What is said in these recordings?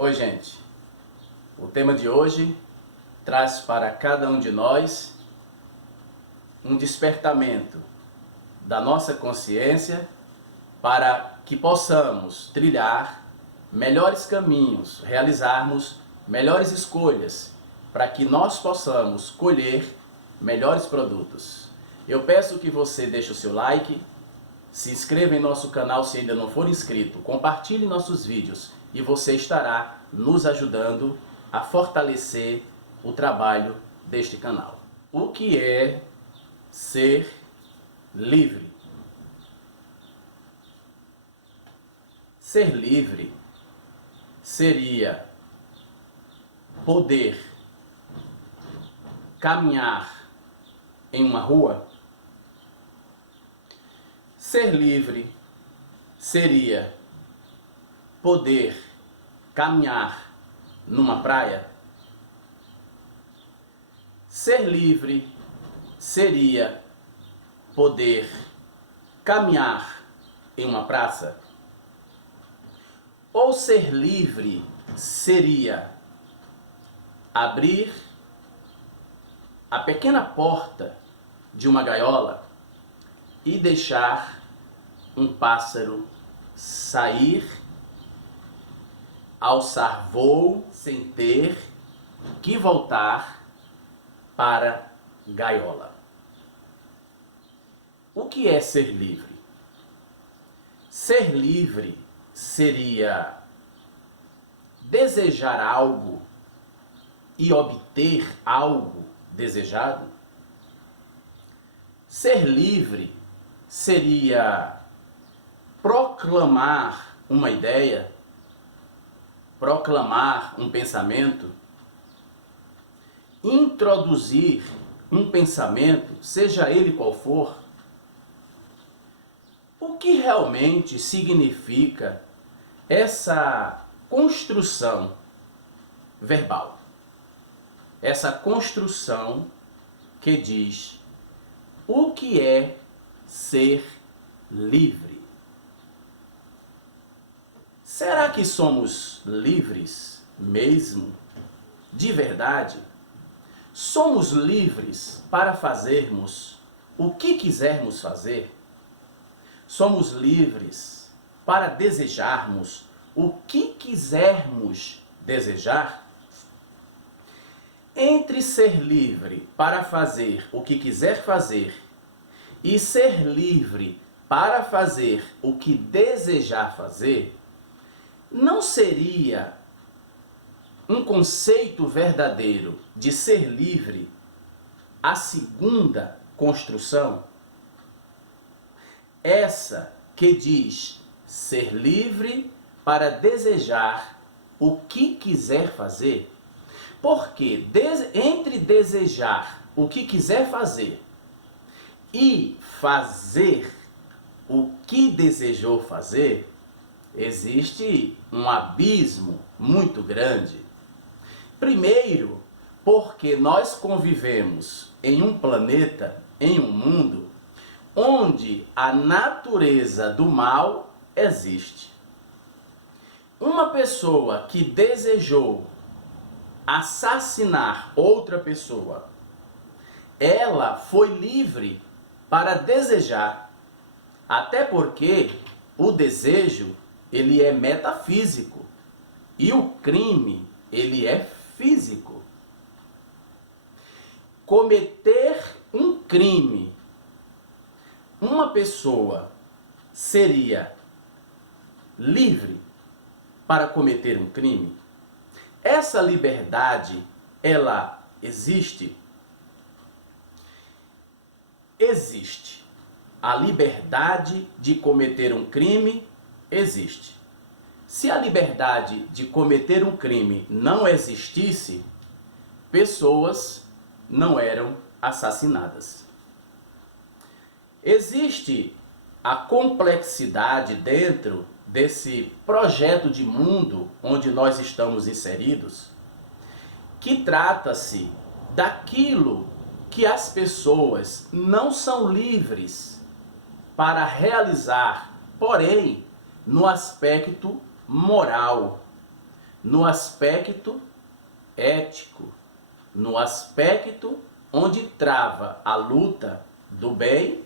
Oi, gente. O tema de hoje traz para cada um de nós um despertamento da nossa consciência para que possamos trilhar melhores caminhos, realizarmos melhores escolhas, para que nós possamos colher melhores produtos. Eu peço que você deixe o seu like, se inscreva em nosso canal se ainda não for inscrito, compartilhe nossos vídeos e você estará nos ajudando a fortalecer o trabalho deste canal. O que é ser livre? Ser livre seria poder caminhar em uma rua. Ser livre seria poder caminhar numa praia. Ser livre seria poder caminhar em uma praça. Ou ser livre seria abrir a pequena porta de uma gaiola e deixar um pássaro sair, alçar voo sem ter que voltar para a gaiola. O que é ser livre? Ser livre seria desejar algo e obter algo desejado. Ser livre seria proclamar uma ideia, proclamar um pensamento, introduzir um pensamento, seja ele qual for. O que realmente significa essa construção verbal? Essa construção que diz o que é ser livre. Será que somos livres mesmo? De verdade? Somos livres para fazermos o que quisermos fazer? Somos livres para desejarmos o que quisermos desejar? Entre ser livre para fazer o que quiser fazer e ser livre para fazer o que desejar fazer, não seria um conceito verdadeiro de ser livre a segunda construção? Essa que diz ser livre para desejar o que quiser fazer. Porque entre desejar o que quiser fazer e fazer o que desejou fazer, existe um abismo muito grande. Primeiro, porque nós convivemos em um planeta, em um mundo, onde a natureza do mal existe. Uma pessoa que desejou assassinar outra pessoa, ela foi livre para desejar, até porque o desejo ele é metafísico e o crime ele é físico. Cometer um crime, uma pessoa seria livre para cometer um crime? Essa liberdade, ela existe? Existe. A liberdade de cometer um crime existe. Se a liberdade de cometer um crime não existisse, pessoas não eram assassinadas. Existe a complexidade dentro desse projeto de mundo onde nós estamos inseridos, que trata-se daquilo que as pessoas não são livres para realizar, porém, no aspecto moral, no aspecto ético, no aspecto onde trava a luta do bem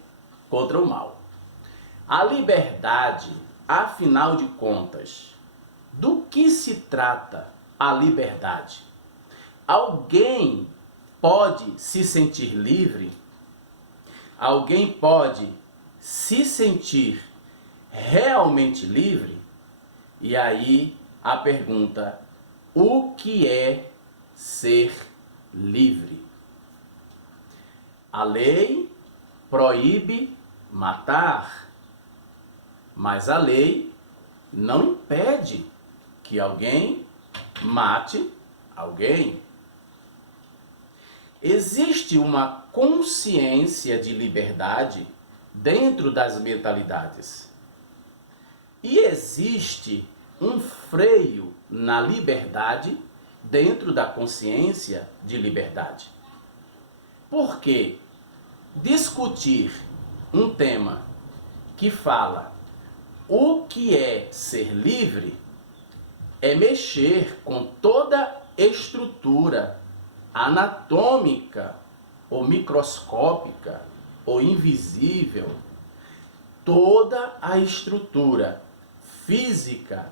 contra o mal. A liberdade, afinal de contas, do que se trata a liberdade? Alguém pode se sentir livre? Alguém pode se sentir realmente livre? E aí a pergunta: o que é ser livre? A lei proíbe matar, mas a lei não impede que alguém mate alguém. Existe uma consciência de liberdade dentro das mentalidades. E existe um freio na liberdade dentro da consciência de liberdade. Porque discutir um tema que fala o que é ser livre é mexer com toda a estrutura anatômica, ou microscópica, ou invisível, toda a estrutura física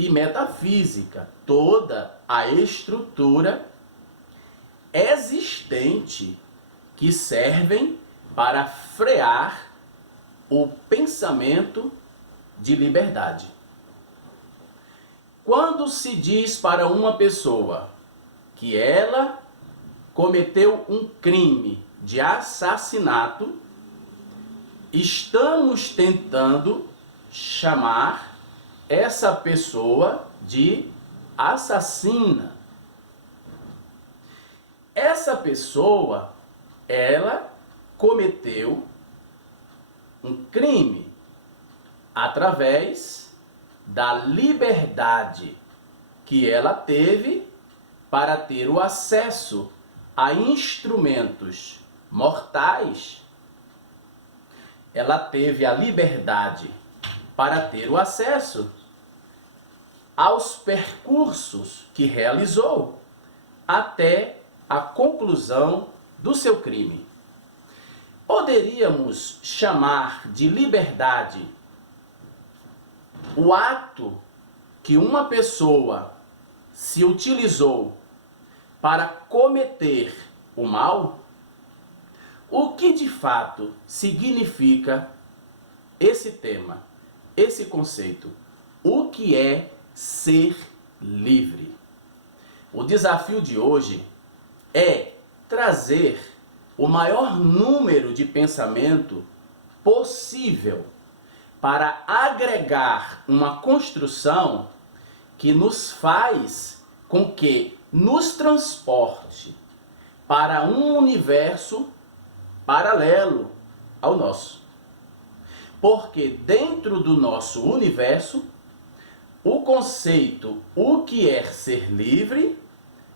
e metafísica, toda a estrutura existente que servem para frear o pensamento de liberdade. Quando se diz para uma pessoa que ela cometeu um crime de assassinato, estamos tentando chamar essa pessoa de assassina. Essa pessoa, ela cometeu um crime através da liberdade que ela teve para ter o acesso a instrumentos mortais. Ela teve a liberdade para ter o acesso aos percursos que realizou até a conclusão do seu crime. Poderíamos chamar de liberdade o ato que uma pessoa se utilizou para cometer o mal? O que de fato significa esse tema, esse conceito? O que é ser livre? O desafio de hoje é trazer o maior número de pensamento possível para agregar uma construção que nos faz com que nos transporte para um universo paralelo ao nosso. Porque dentro do nosso universo, o conceito o que é ser livre,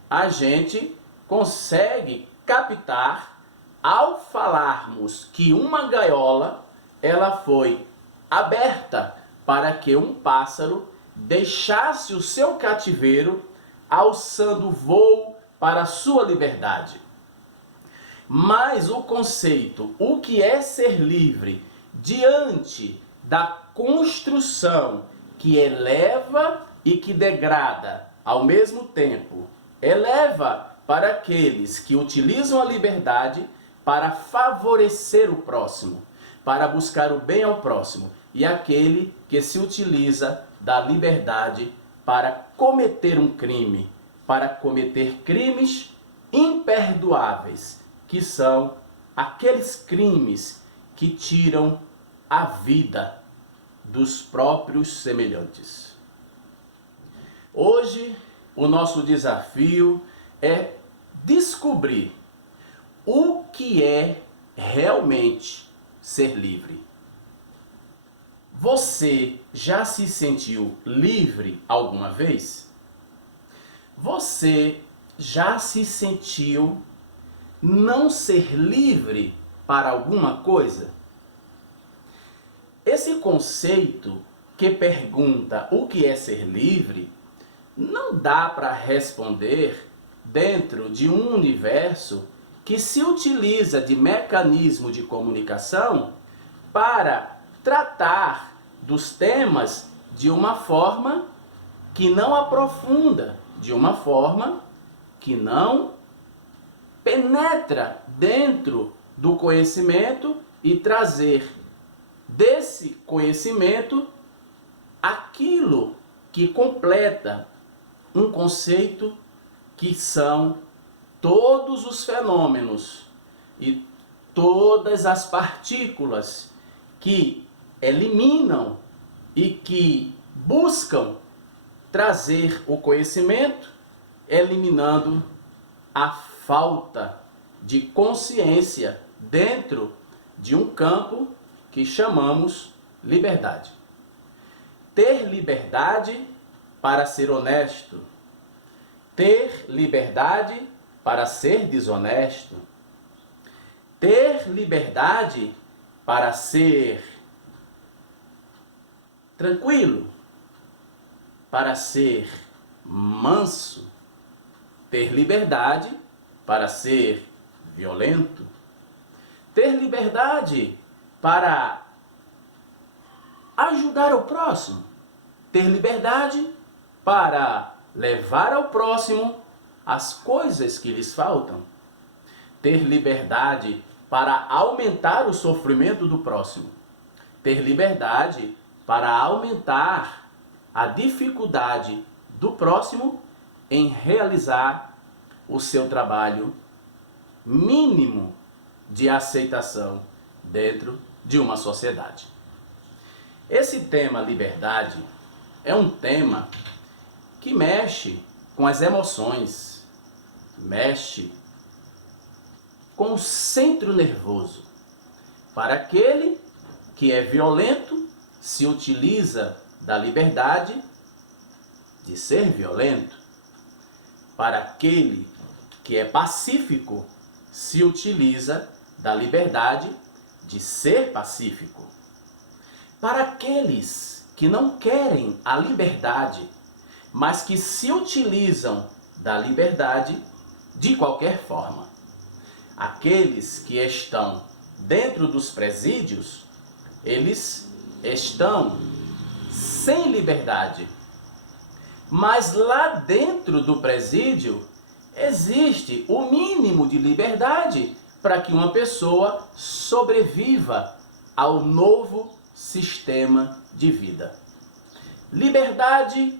a gente consegue captar ao falarmos que uma gaiola ela foi aberta para que um pássaro deixasse o seu cativeiro alçando voo para a sua liberdade. Mas o conceito, o que é ser livre, diante da construção que eleva e que degrada ao mesmo tempo, eleva para aqueles que utilizam a liberdade para favorecer o próximo, para buscar o bem ao próximo, e aquele que se utiliza da liberdade para cometer um crime, para cometer crimes imperdoáveis, que são aqueles crimes que tiram a vida dos próprios semelhantes. Hoje, o nosso desafio é descobrir o que é realmente ser livre. Você já se sentiu livre alguma vez? Você já se sentiu não ser livre para alguma coisa? Esse conceito que pergunta o que é ser livre não dá para responder dentro de um universo que se utiliza de mecanismo de comunicação para tratar dos temas de uma forma que não aprofunda, de uma forma que não penetra dentro do conhecimento e trazer desse conhecimento aquilo que completa um conceito que são todos os fenômenos e todas as partículas que eliminam e que buscam trazer o conhecimento, eliminando a falta de consciência dentro de um campo que chamamos liberdade. Ter liberdade para ser honesto, ter liberdade para ser desonesto, ter liberdade para ser tranquilo, para ser manso, ter liberdade para ser violento, ter liberdade para ajudar o próximo, ter liberdade para levar ao próximo as coisas que lhes faltam, ter liberdade para aumentar o sofrimento do próximo, ter liberdade para aumentar a dificuldade do próximo em realizar o seu trabalho mínimo de aceitação dentro de uma sociedade. Esse tema liberdade é um tema que mexe com as emoções, mexe com o centro nervoso. Para aquele que é violento, se utiliza da liberdade de ser violento. Para aquele que é pacífico, se utiliza da liberdade de ser pacífico. Para aqueles que não querem a liberdade, mas que se utilizam da liberdade de qualquer forma. Aqueles que estão dentro dos presídios, eles estão sem liberdade. Mas lá dentro do presídio existe o mínimo de liberdade para que uma pessoa sobreviva ao novo sistema de vida. Liberdade,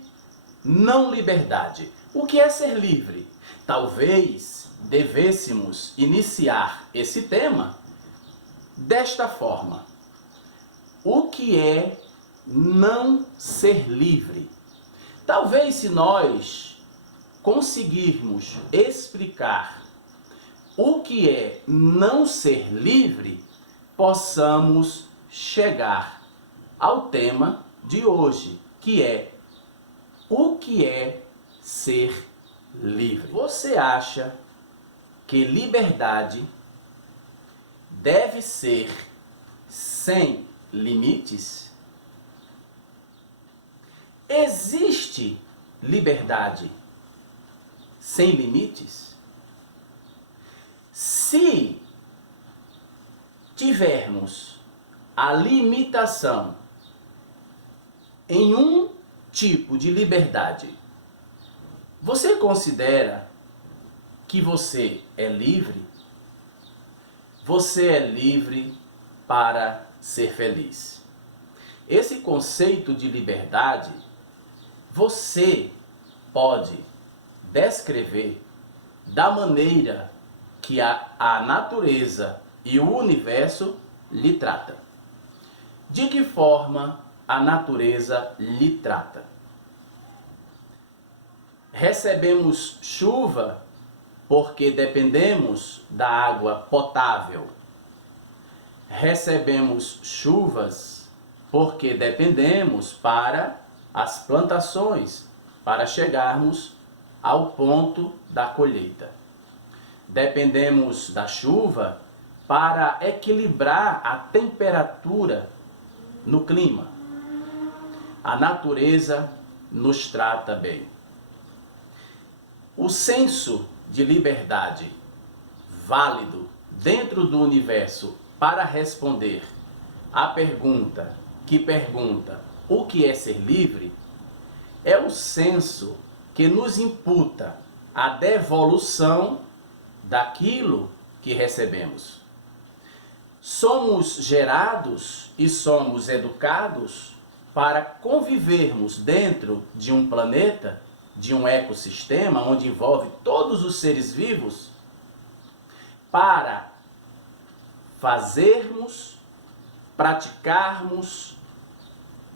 não liberdade. O que é ser livre? Talvez devêssemos iniciar esse tema desta forma. O que é não ser livre? Talvez se nós conseguirmos explicar o que é não ser livre, possamos chegar ao tema de hoje, que é o que é ser livre. Você acha que liberdade deve ser sem limites? Existe liberdade sem limites? Se tivermos a limitação em um tipo de liberdade, você considera que você é livre? Você é livre para ser feliz. Esse conceito de liberdade, você pode descrever da maneira que a natureza e o universo lhe trata. De que forma a natureza lhe trata? Recebemos chuva porque dependemos da água potável. Recebemos chuvas porque dependemos para as plantações, para chegarmos ao ponto da colheita. Dependemos da chuva para equilibrar a temperatura no clima. A natureza nos trata bem. O senso de liberdade válido dentro do universo para responder à pergunta que pergunta o que é ser livre é o senso que nos imputa a devolução daquilo que recebemos. Somos gerados e somos educados para convivermos dentro de um planeta, de um ecossistema onde envolve todos os seres vivos, para fazermos, praticarmos,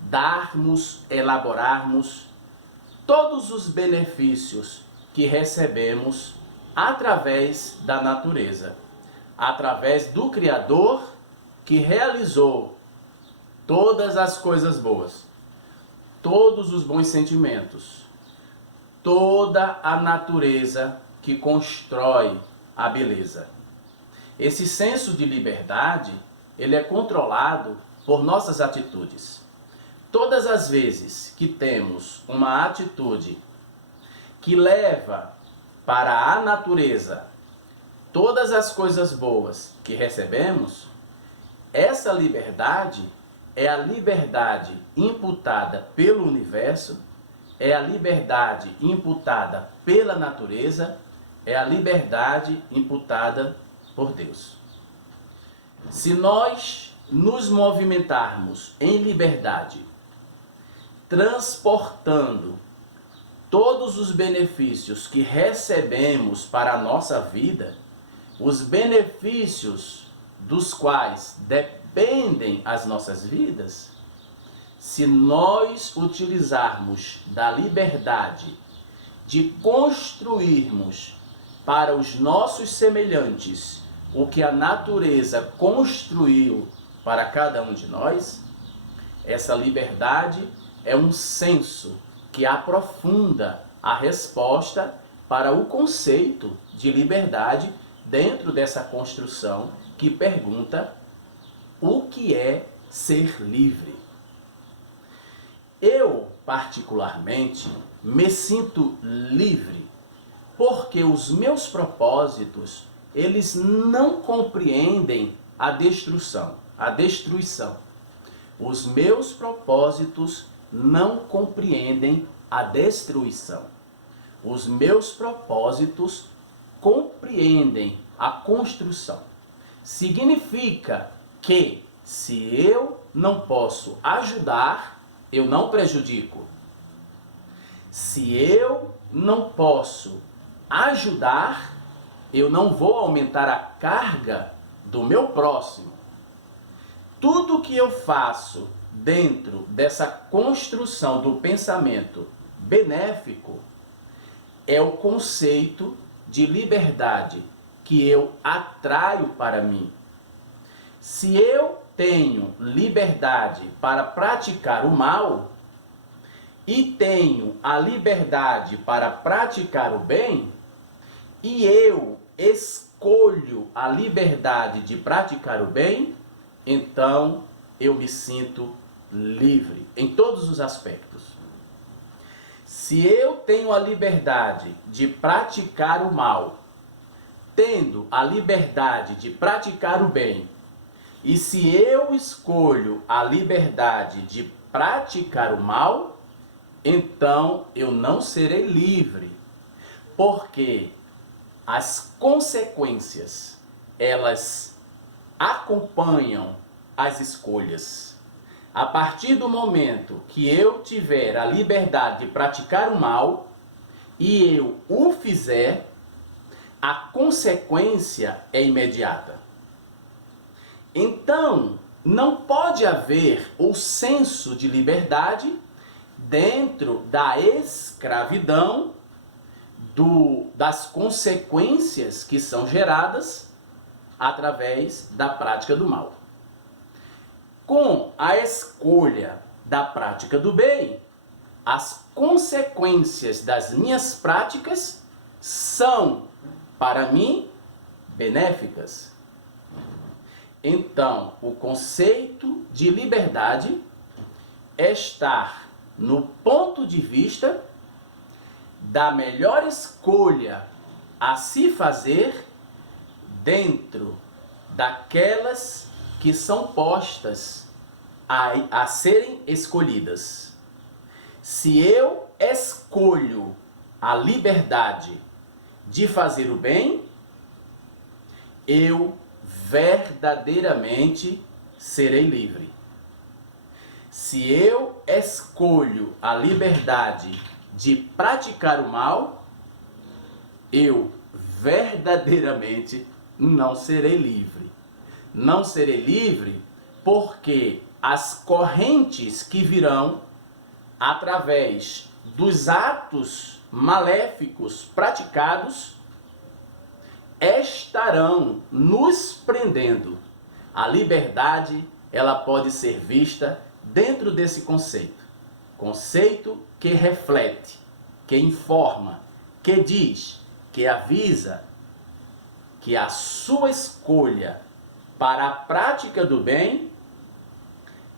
darmos, elaborarmos todos os benefícios que recebemos através da natureza, através do Criador que realizou todas as coisas boas, todos os bons sentimentos, toda a natureza que constrói a beleza. Esse senso de liberdade, ele é controlado por nossas atitudes. Todas as vezes que temos uma atitude que leva para a natureza todas as coisas boas que recebemos, essa liberdade é a liberdade imputada pelo universo, é a liberdade imputada pela natureza, é a liberdade imputada por Deus. Se nós nos movimentarmos em liberdade, transportando todos os benefícios que recebemos para a nossa vida, os benefícios dos quais dependem as nossas vidas, se nós utilizarmos da liberdade de construirmos para os nossos semelhantes o que a natureza construiu para cada um de nós, essa liberdade é um senso que aprofunda a resposta para o conceito de liberdade dentro dessa construção que pergunta o que é ser livre. Eu, particularmente, me sinto livre porque os meus propósitos, eles não compreendem a destruição. Os meus propósitos não compreendem a destruição. Os meus propósitos compreendem a construção. Significa que se eu não posso ajudar, eu não prejudico. Se eu não posso ajudar, eu não vou aumentar a carga do meu próximo. Tudo que eu faço dentro dessa construção do pensamento benéfico é o conceito de liberdade que eu atraio para mim. Se eu tenho liberdade para praticar o mal e tenho a liberdade para praticar o bem, e eu escolho a liberdade de praticar o bem, então eu me sinto livre em todos os aspectos. Se eu tenho a liberdade de praticar o mal, tendo a liberdade de praticar o bem, e se eu escolho a liberdade de praticar o mal, então eu não serei livre, porque as consequências, elas acompanham as escolhas. A partir do momento que eu tiver a liberdade de praticar o mal e eu o fizer, a consequência é imediata. Então, não pode haver o senso de liberdade dentro da escravidão, das consequências que são geradas através da prática do mal. Com a escolha da prática do bem, as consequências das minhas práticas são, para mim, benéficas. Então, o conceito de liberdade é estar no ponto de vista da melhor escolha a se fazer dentro daquelas que são postas a serem escolhidas. Se eu escolho a liberdade de fazer o bem, eu verdadeiramente serei livre. Se eu escolho a liberdade de praticar o mal, eu verdadeiramente não serei livre. Não serei livre porque as correntes que virão através dos atos maléficos praticados estarão nos prendendo. A liberdade, ela pode ser vista dentro desse conceito. Conceito que reflete, que informa, que diz, que avisa que a sua escolha para a prática do bem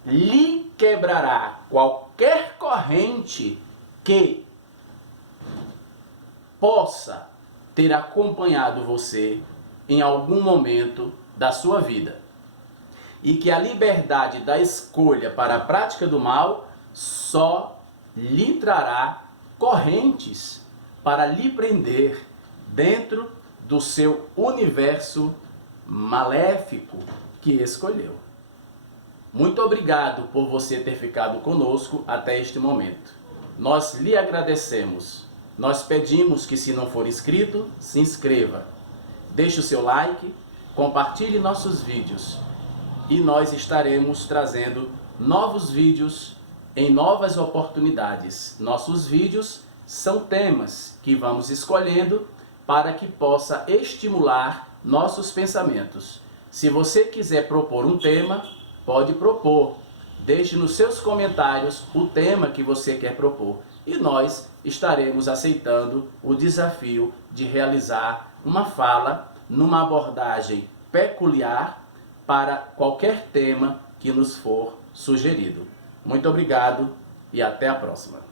lhe quebrará qualquer corrente que possa ter acompanhado você em algum momento da sua vida. E que a liberdade da escolha para a prática do mal só lhe trará correntes para lhe prender dentro do seu universo maléfico que escolheu. Muito obrigado por você ter ficado conosco até este momento. Nós lhe agradecemos. Nós pedimos que, se não for inscrito, se inscreva. Deixe o seu like, compartilhe nossos vídeos e nós estaremos trazendo novos vídeos em novas oportunidades. Nossos vídeos são temas que vamos escolhendo para que possa estimular nossos pensamentos. Se você quiser propor um tema, pode propor. Deixe nos seus comentários o tema que você quer propor e nós estaremos aceitando o desafio de realizar uma fala numa abordagem peculiar para qualquer tema que nos for sugerido. Muito obrigado e até a próxima.